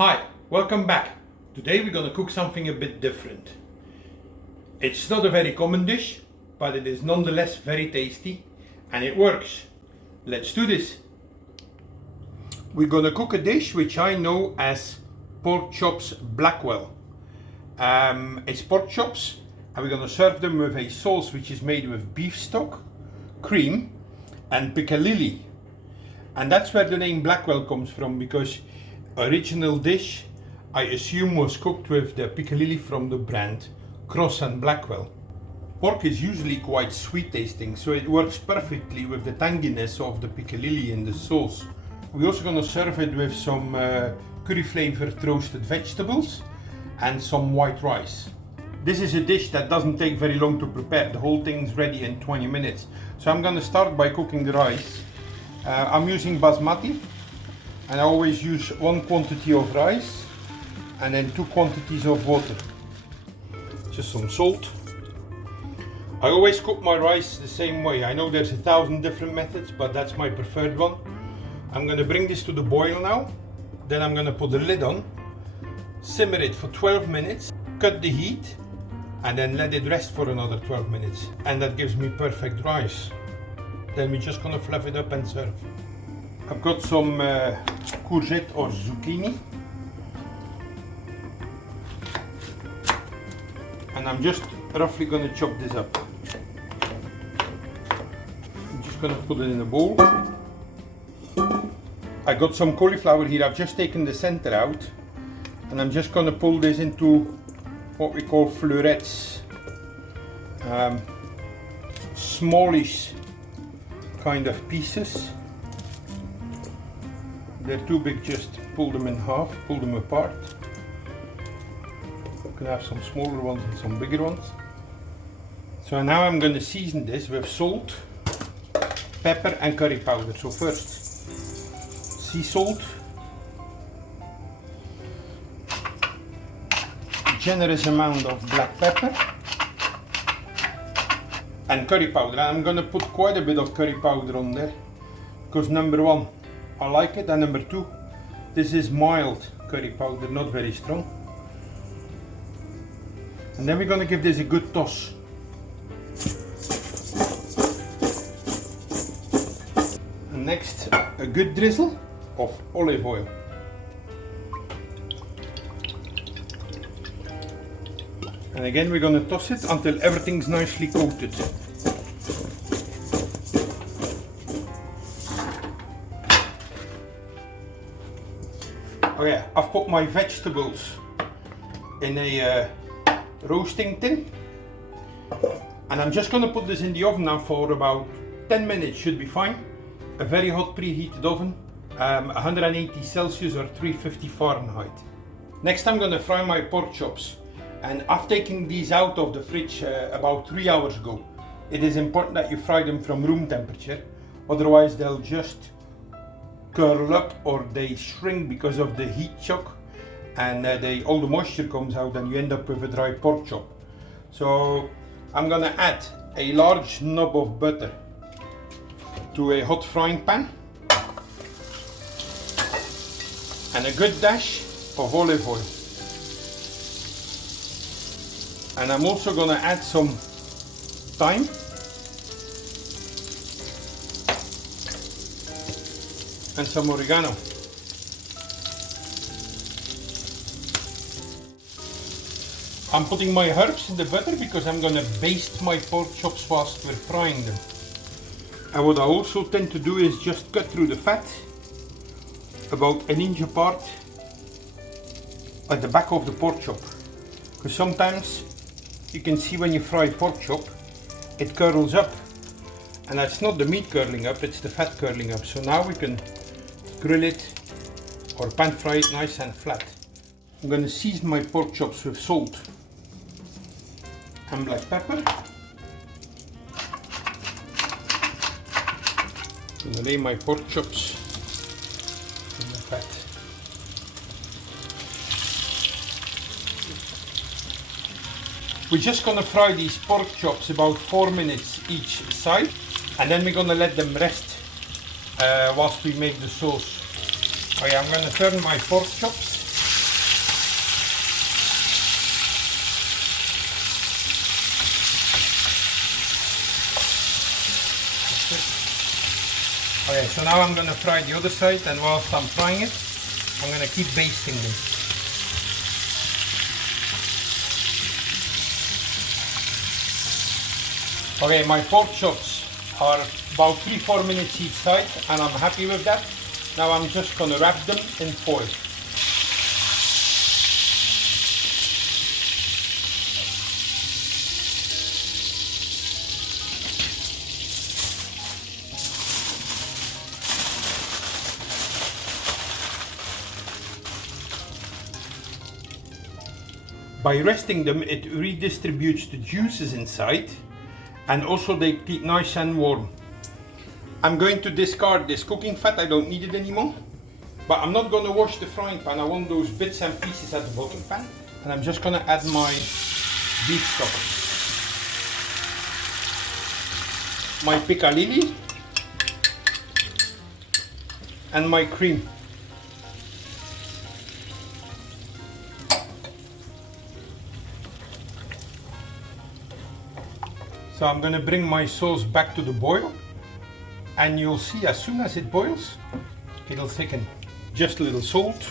Hi, welcome back. Today we're going to cook something a bit different. It's not a very common dish, but it is nonetheless very tasty and it works. Let's do this. We're going to cook a dish which I know as pork chops Blackwell. It's pork chops and we're going to serve them with a sauce which is made with beef stock, cream and piccalilli. And that's where the name Blackwell comes from, because original dish I assume was cooked with the piccalilli from the brand Cross Blckwell. Pork is usually quite sweet tasting, so it works perfectly with the tanginess of the piccalilli in the sauce. We're also going to serve it with some curry flavored roasted vegetables and some white rice. This is a dish that doesn't take very long to prepare. The whole thing's ready in 20 minutes. So I'm going to start by cooking the rice. I'm using basmati, and I always use one quantity of rice and then 2 quantities of water. Just some salt. I always cook my rice the same way. I know there's 1,000 different methods, but that's my preferred one. I'm going to bring this to the boil now. Then I'm going to put the lid on, simmer it for 12 minutes, cut the heat, and then let it rest for another 12 minutes. And that gives me perfect rice. Then we're just going to fluff it up and serve. I've got some courgette or zucchini. And I'm just roughly going to chop this up. I'm just going to put it in a bowl. I got some cauliflower here. I've just taken the center out. And I'm just going to pull this into what we call florets. Smallish kind of pieces. They're too big, just pull them in half, pull them apart. You can have some smaller ones and some bigger ones. So now I'm going to season this with salt, pepper and curry powder. So first, sea salt, generous amount of black pepper and curry powder. I'm going to put quite a bit of curry powder on there because number one, I like it, and number two, this is mild curry powder, not very strong. And then we're going to give this a good toss. And next, a good drizzle of olive oil. And again we're going to toss it until everything's nicely coated. Okay, I've put my vegetables in a roasting tin. And I'm just going to put this in the oven now for about 10 minutes, should be fine. A very hot preheated oven, 180 Celsius or 350 Fahrenheit. Next I'm going to fry my pork chops. And I've taken these out of the fridge about 3 hours ago. It is important that you fry them from room temperature, otherwise they'll just curl up or they shrink because of the heat shock, and all the moisture comes out and you end up with a dry pork chop. So I'm going to add a large knob of butter to a hot frying pan and a good dash of olive oil. And I'm also going to add some thyme and some oregano. I'm putting my herbs in the butter because I'm going to baste my pork chops whilst we're frying them. And what I also tend to do is just cut through the fat about 1 inch apart at the back of the pork chop. Because sometimes you can see when you fry pork chop, it curls up. And that's not the meat curling up, it's the fat curling up. So now we can grill it or pan fry it nice and flat. I'm going to season my pork chops with salt and black pepper. I'm going to lay my pork chops in the fat. We're just going to fry these pork chops about 4 minutes each side, and then we're going to let them rest whilst we make the sauce. Okay, I'm going to turn my pork chops Okay, so now I'm going to fry the other side, and whilst I'm frying it, I'm going to keep basting them. Okay, my pork chops are about 3-4 minutes each side, and I'm happy with that. Now I'm just going to wrap them in foil. By resting them, it redistributes the juices inside, and also they keep nice and warm. I'm going to discard this cooking fat, I don't need it anymore. But I'm not going to wash the frying pan, I want those bits and pieces at the bottom pan. And I'm just going to add my beef stock. My piccalilli. And my cream. So I'm going to bring my sauce back to the boil, and you'll see as soon as it boils, it'll thicken. Just a little salt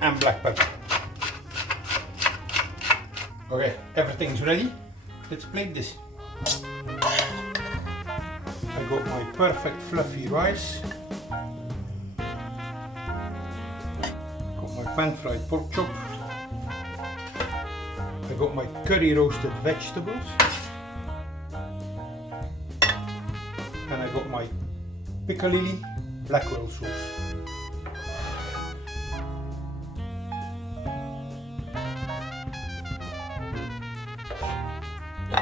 and black pepper. Okay, everything's ready. Let's plate this. I got my perfect fluffy rice. Got my pan-fried pork chop. I got my curry roasted vegetables, and I got my piccalilli Blackwell sauce.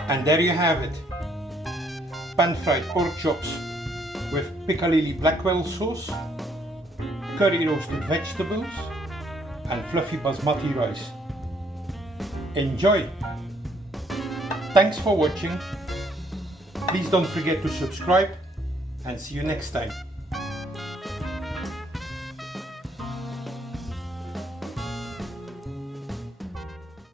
And there you have it, pan-fried pork chops with piccalilli Blackwell sauce, curry roasted vegetables, and fluffy basmati rice. Enjoy! Thanks for watching. Please don't forget to subscribe, and see you next time.